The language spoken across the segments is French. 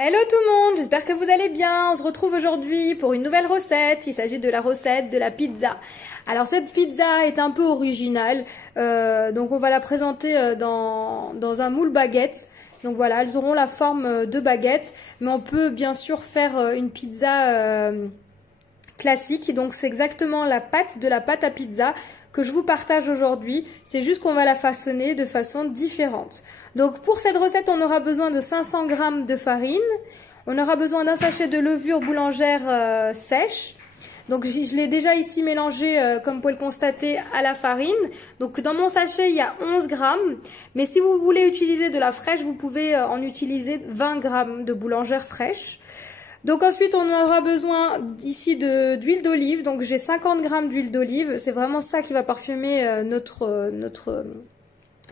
Hello tout le monde, j'espère que vous allez bien. On se retrouve aujourd'hui pour une nouvelle recette. Il s'agit de la recette de la pizza. Alors cette pizza est un peu originale, donc on va la présenter dans un moule baguette. Donc voilà, elles auront la forme de baguette, mais on peut bien sûr faire une pizza classique. Donc c'est exactement la pâte à pizza que je vous partage aujourd'hui. C'est juste qu'on va la façonner de façon différente. Donc pour cette recette, on aura besoin de 500 g de farine. On aura besoin d'un sachet de levure boulangère sèche. Donc je l'ai déjà ici mélangé, comme vous pouvez le constater, à la farine. Donc dans mon sachet, il y a 11 grammes. Mais si vous voulez utiliser de la fraîche, vous pouvez en utiliser 20 grammes de boulangère fraîche. Donc ensuite, on aura besoin ici d'huile d'olive. Donc j'ai 50 grammes d'huile d'olive. C'est vraiment ça qui va parfumer notre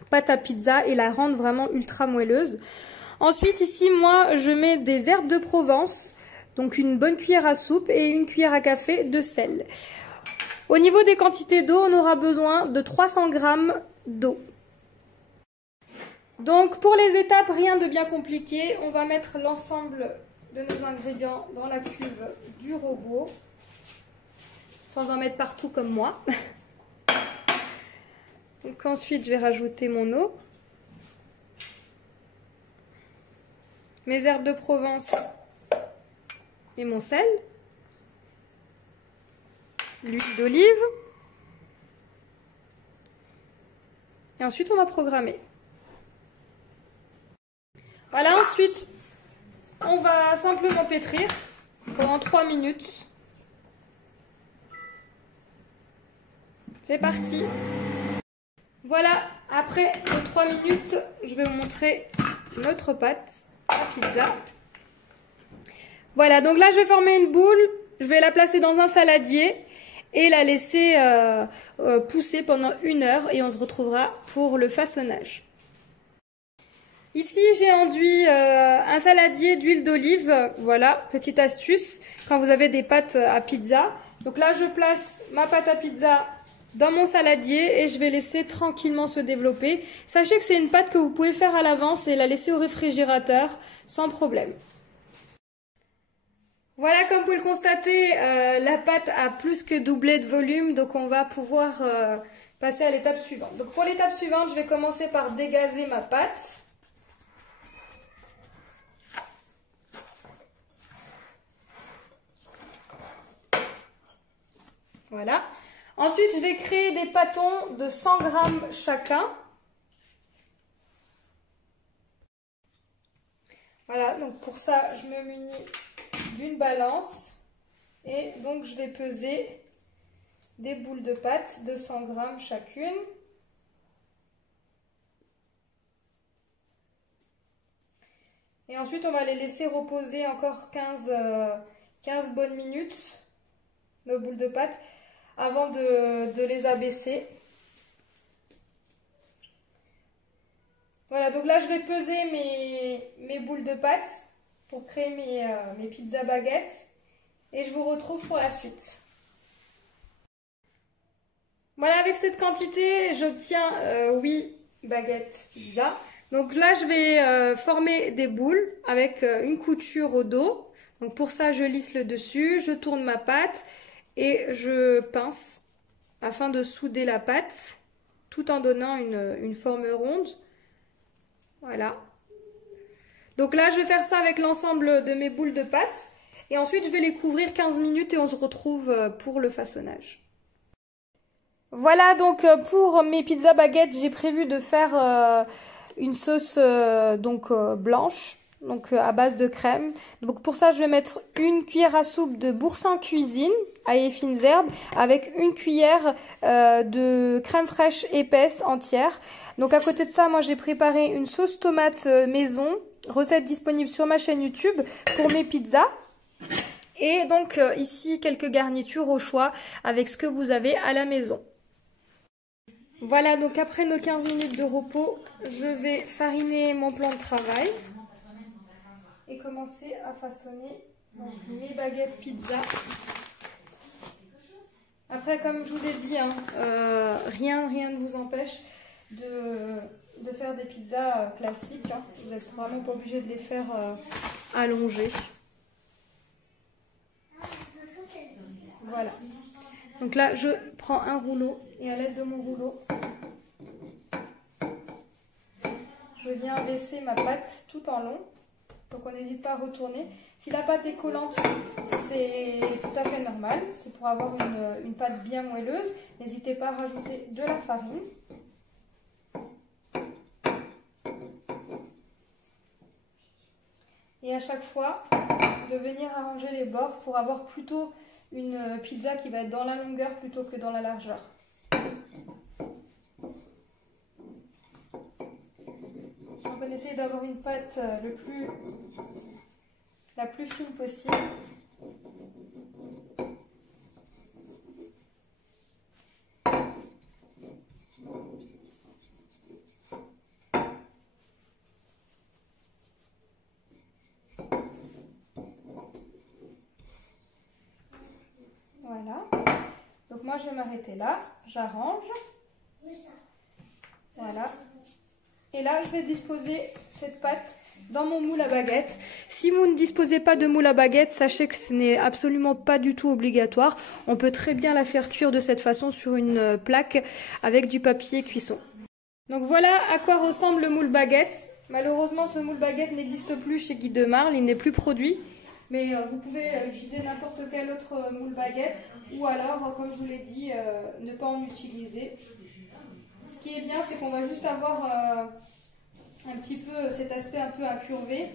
pâte à pizza et la rendre vraiment ultra moelleuse. Ensuite, ici, moi, je mets des herbes de Provence. Donc une bonne cuillère à soupe et une cuillère à café de sel. Au niveau des quantités d'eau, on aura besoin de 300 grammes d'eau. Donc pour les étapes, rien de bien compliqué. On va mettre l'ensemble de nos ingrédients dans la cuve du robot, sans en mettre partout comme moi. Donc ensuite, je vais rajouter mon eau, mes herbes de Provence et mon sel, l'huile d'olive, et ensuite on va programmer. Voilà, ensuite on va simplement pétrir pendant 3 minutes. C'est parti. Voilà, après les 3 minutes, je vais vous montrer notre pâte à pizza. Voilà, donc là je vais former une boule, je vais la placer dans un saladier et la laisser pousser pendant 1 heure et on se retrouvera pour le façonnage. Ici j'ai enduit un saladier d'huile d'olive, voilà, petite astuce quand vous avez des pâtes à pizza. Donc là je place ma pâte à pizza dans mon saladier et je vais laisser tranquillement se développer. Sachez que c'est une pâte que vous pouvez faire à l'avance et la laisser au réfrigérateur sans problème. Voilà, comme vous pouvez le constater, la pâte a plus que doublé de volume, donc on va pouvoir passer à l'étape suivante. Donc pour l'étape suivante, je vais commencer par dégazer ma pâte. Voilà. Ensuite, je vais créer des pâtons de 100 grammes chacun. Voilà, donc pour ça, je me munis d'une balance et donc je vais peser des boules de pâte de 100 grammes chacune. Et ensuite, on va les laisser reposer encore 15 bonnes minutes, nos boules de pâte, avant de les abaisser. Voilà, donc là je vais peser mes boules de pâte pour créer mes pizzas baguettes et je vous retrouve pour la suite. Voilà, avec cette quantité, j'obtiens 8 baguettes pizza. Donc là, je vais former des boules avec une couture au dos. Donc pour ça, je lisse le dessus, je tourne ma pâte et je pince afin de souder la pâte tout en donnant une forme ronde. Voilà. Donc là, je vais faire ça avec l'ensemble de mes boules de pâte. Et ensuite, je vais les couvrir 15 minutes et on se retrouve pour le façonnage. Voilà, donc pour mes pizzas baguettes, j'ai prévu de faire une sauce blanche, donc à base de crème. Donc pour ça, je vais mettre une cuillère à soupe de boursin cuisine, ail et fines herbes, avec une cuillère de crème fraîche épaisse entière. Donc à côté de ça, moi j'ai préparé une sauce tomate maison, recette disponible sur ma chaîne YouTube pour mes pizzas. Et donc ici quelques garnitures au choix avec ce que vous avez à la maison. Voilà, donc après nos 15 minutes de repos, je vais fariner mon plan de travail et commencer à façonner donc, mes baguettes pizza. Après, comme je vous ai dit, hein, rien ne vous empêche de faire des pizzas classiques. Hein. Vous n'êtes vraiment pas obligé de les faire allongé. Voilà. Donc là, je prends un rouleau et à l'aide de mon rouleau, je viens baisser ma pâte tout en long. Donc on n'hésite pas à retourner. Si la pâte est collante, c'est tout à fait normal. C'est pour avoir une pâte bien moelleuse. N'hésitez pas à rajouter de la farine. Et à chaque fois, de venir arranger les bords pour avoir plutôt une pizza qui va être dans la longueur plutôt que dans la largeur. Donc on essaye d'avoir une pâte la plus fine possible. Voilà. Donc moi je vais m'arrêter là, j'arrange. Voilà. Et là je vais disposer cette pâte dans mon moule à baguette. Si vous ne disposez pas de moule à baguette, sachez que ce n'est absolument pas du tout obligatoire. On peut très bien la faire cuire de cette façon sur une plaque avec du papier cuisson. Donc voilà à quoi ressemble le moule baguette. Malheureusement ce moule baguette n'existe plus chez Guy de Marle, il n'est plus produit. Mais vous pouvez utiliser n'importe quel autre moule baguette ou alors, comme je vous l'ai dit, ne pas en utiliser. Ce qui est bien, c'est qu'on va juste avoir un petit peu cet aspect un peu incurvé,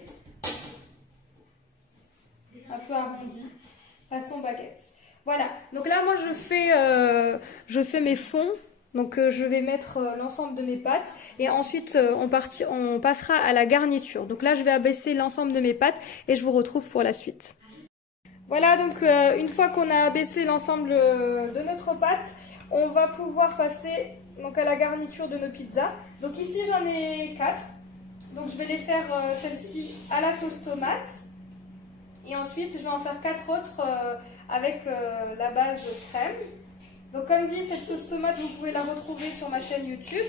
un peu arrondi, façon baguette. Voilà, donc là moi je fais mes fonds. Donc je vais mettre l'ensemble de mes pâtes et ensuite on passera à la garniture. Donc là je vais abaisser l'ensemble de mes pâtes et je vous retrouve pour la suite. Voilà, donc une fois qu'on a abaissé l'ensemble de notre pâte, on va pouvoir passer donc à la garniture de nos pizzas. Donc ici j'en ai 4. Donc je vais les faire celle-ci à la sauce tomate. Et ensuite je vais en faire 4 autres avec la base crème. Donc comme dit, cette sauce tomate, vous pouvez la retrouver sur ma chaîne YouTube.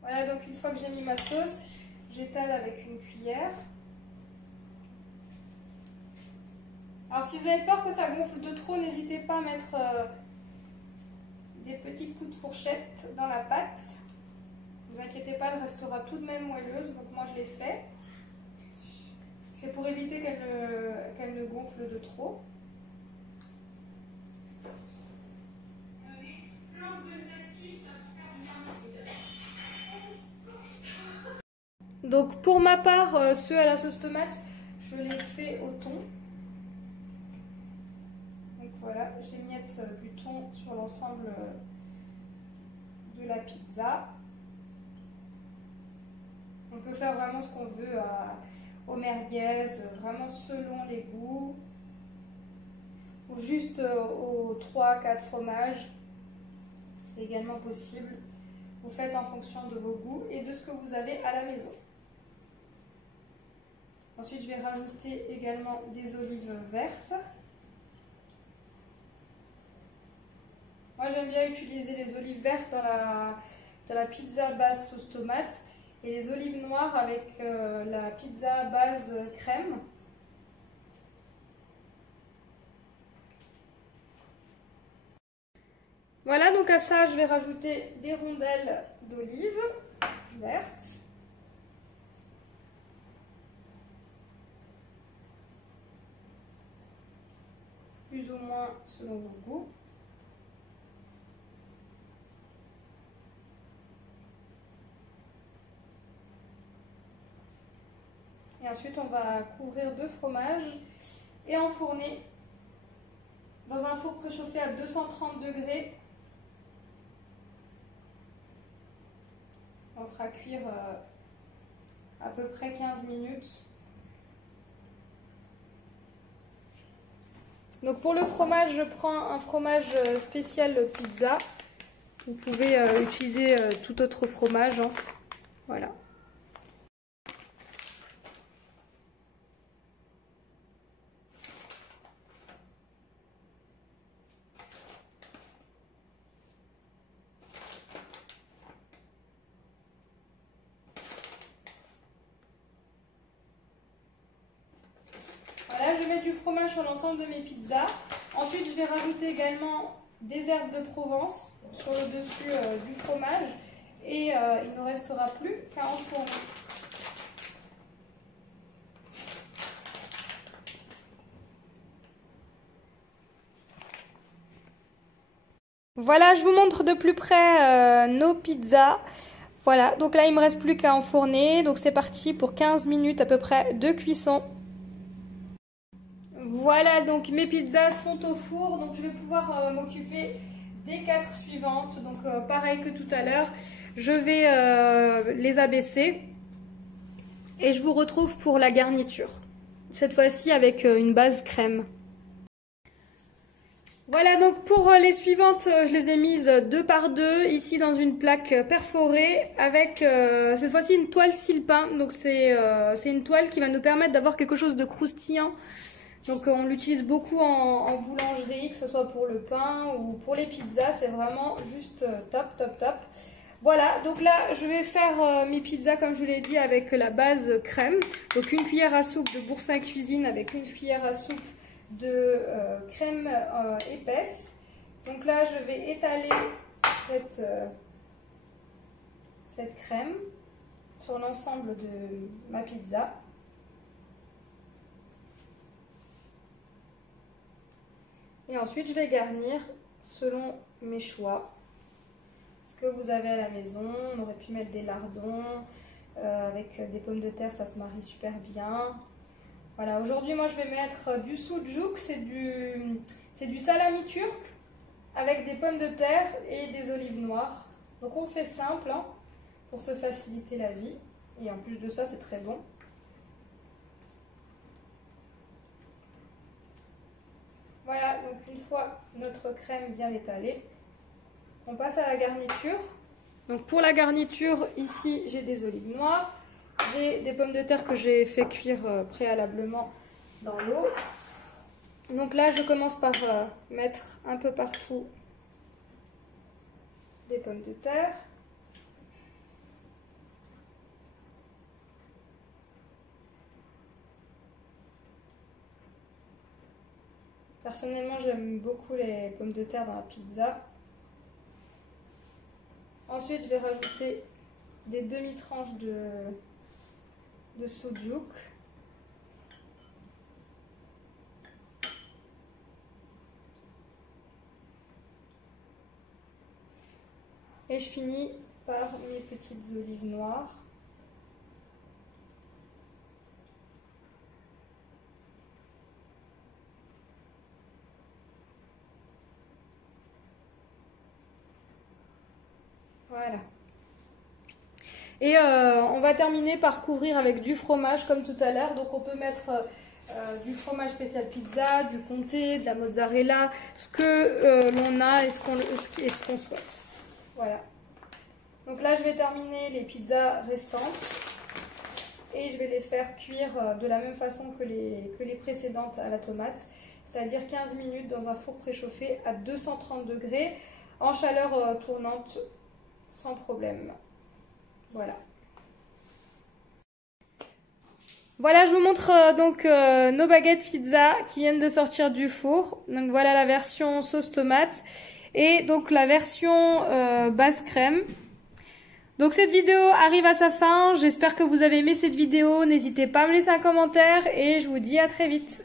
Voilà, donc une fois que j'ai mis ma sauce, j'étale avec une cuillère. Alors si vous avez peur que ça gonfle de trop, n'hésitez pas à mettre des petits coups de fourchette dans la pâte. Ne vous inquiétez pas, elle restera tout de même moelleuse, donc moi je l'ai fait. C'est pour éviter qu'elle ne gonfle de trop. Donc pour ma part, ceux à la sauce tomate, je les fais au thon. Donc voilà, j'émiette du thon sur l'ensemble de la pizza. On peut faire vraiment ce qu'on veut au merguez, vraiment selon les goûts, ou juste aux 3-4 fromages, c'est également possible. Vous faites en fonction de vos goûts et de ce que vous avez à la maison. Ensuite, je vais rajouter également des olives vertes. Moi, j'aime bien utiliser les olives vertes dans la pizza base sauce tomate. Et les olives noires avec la pizza base crème. Voilà, donc à ça, je vais rajouter des rondelles d'olives vertes. Plus ou moins selon vos goûts. Et ensuite, on va couvrir de fromage et enfourner dans un four préchauffé à 230 degrés. On fera cuire à peu près 15 minutes. Donc pour le fromage, je prends un fromage spécial pizza. Vous pouvez utiliser tout autre fromage, hein. Voilà. fromage sur l'ensemble de mes pizzas. Ensuite, je vais rajouter également des herbes de Provence sur le dessus du fromage. Et il ne restera plus qu'à enfourner. Voilà, je vous montre de plus près nos pizzas. Voilà, donc là il me reste plus qu'à enfourner. Donc c'est parti pour 15 minutes à peu près de cuisson. Voilà, donc mes pizzas sont au four. Donc je vais pouvoir m'occuper des 4 suivantes. Donc pareil que tout à l'heure, je vais les abaisser. Et je vous retrouve pour la garniture. Cette fois-ci avec une base crème. Voilà, donc pour les suivantes, je les ai mises 2 par 2 ici dans une plaque perforée avec cette fois-ci une toile sile-pain. Donc c'est une toile qui va nous permettre d'avoir quelque chose de croustillant. Donc on l'utilise beaucoup en boulangerie, que ce soit pour le pain ou pour les pizzas. C'est vraiment juste top, top, top. Voilà, donc là je vais faire mes pizzas comme je vous l'ai dit avec la base crème. Donc une cuillère à soupe de boursin cuisine avec une cuillère à soupe de crème épaisse. Donc là je vais étaler cette crème sur l'ensemble de ma pizza. Et ensuite je vais garnir selon mes choix. Ce que vous avez à la maison, on aurait pu mettre des lardons, avec des pommes de terre, ça se marie super bien. Voilà, aujourd'hui moi je vais mettre du soudjouk, c'est du salami turc avec des pommes de terre et des olives noires. Donc on fait simple hein, pour se faciliter la vie. Et en plus de ça c'est très bon. Voilà, donc une fois notre crème bien étalée, on passe à la garniture. Donc pour la garniture, ici j'ai des olives noires. J'ai des pommes de terre que j'ai fait cuire préalablement dans l'eau. Donc là, je commence par mettre un peu partout des pommes de terre. Personnellement, j'aime beaucoup les pommes de terre dans la pizza. Ensuite, je vais rajouter des demi-tranches de soudjouk. Et je finis par mes petites olives noires. Voilà. Et on va terminer par couvrir avec du fromage comme tout à l'heure. Donc on peut mettre du fromage spécial pizza, du comté, de la mozzarella, ce que l'on a et ce qu'on souhaite. Voilà. Donc là je vais terminer les pizzas restantes et je vais les faire cuire de la même façon que les précédentes à la tomate. C'est-à-dire 15 minutes dans un four préchauffé à 230 degrés en chaleur tournante sans problème. Voilà. Voilà, je vous montre donc nos baguettes pizza qui viennent de sortir du four. Donc voilà la version sauce tomate et donc la version base crème. Donc cette vidéo arrive à sa fin. J'espère que vous avez aimé cette vidéo. N'hésitez pas à me laisser un commentaire et je vous dis à très vite.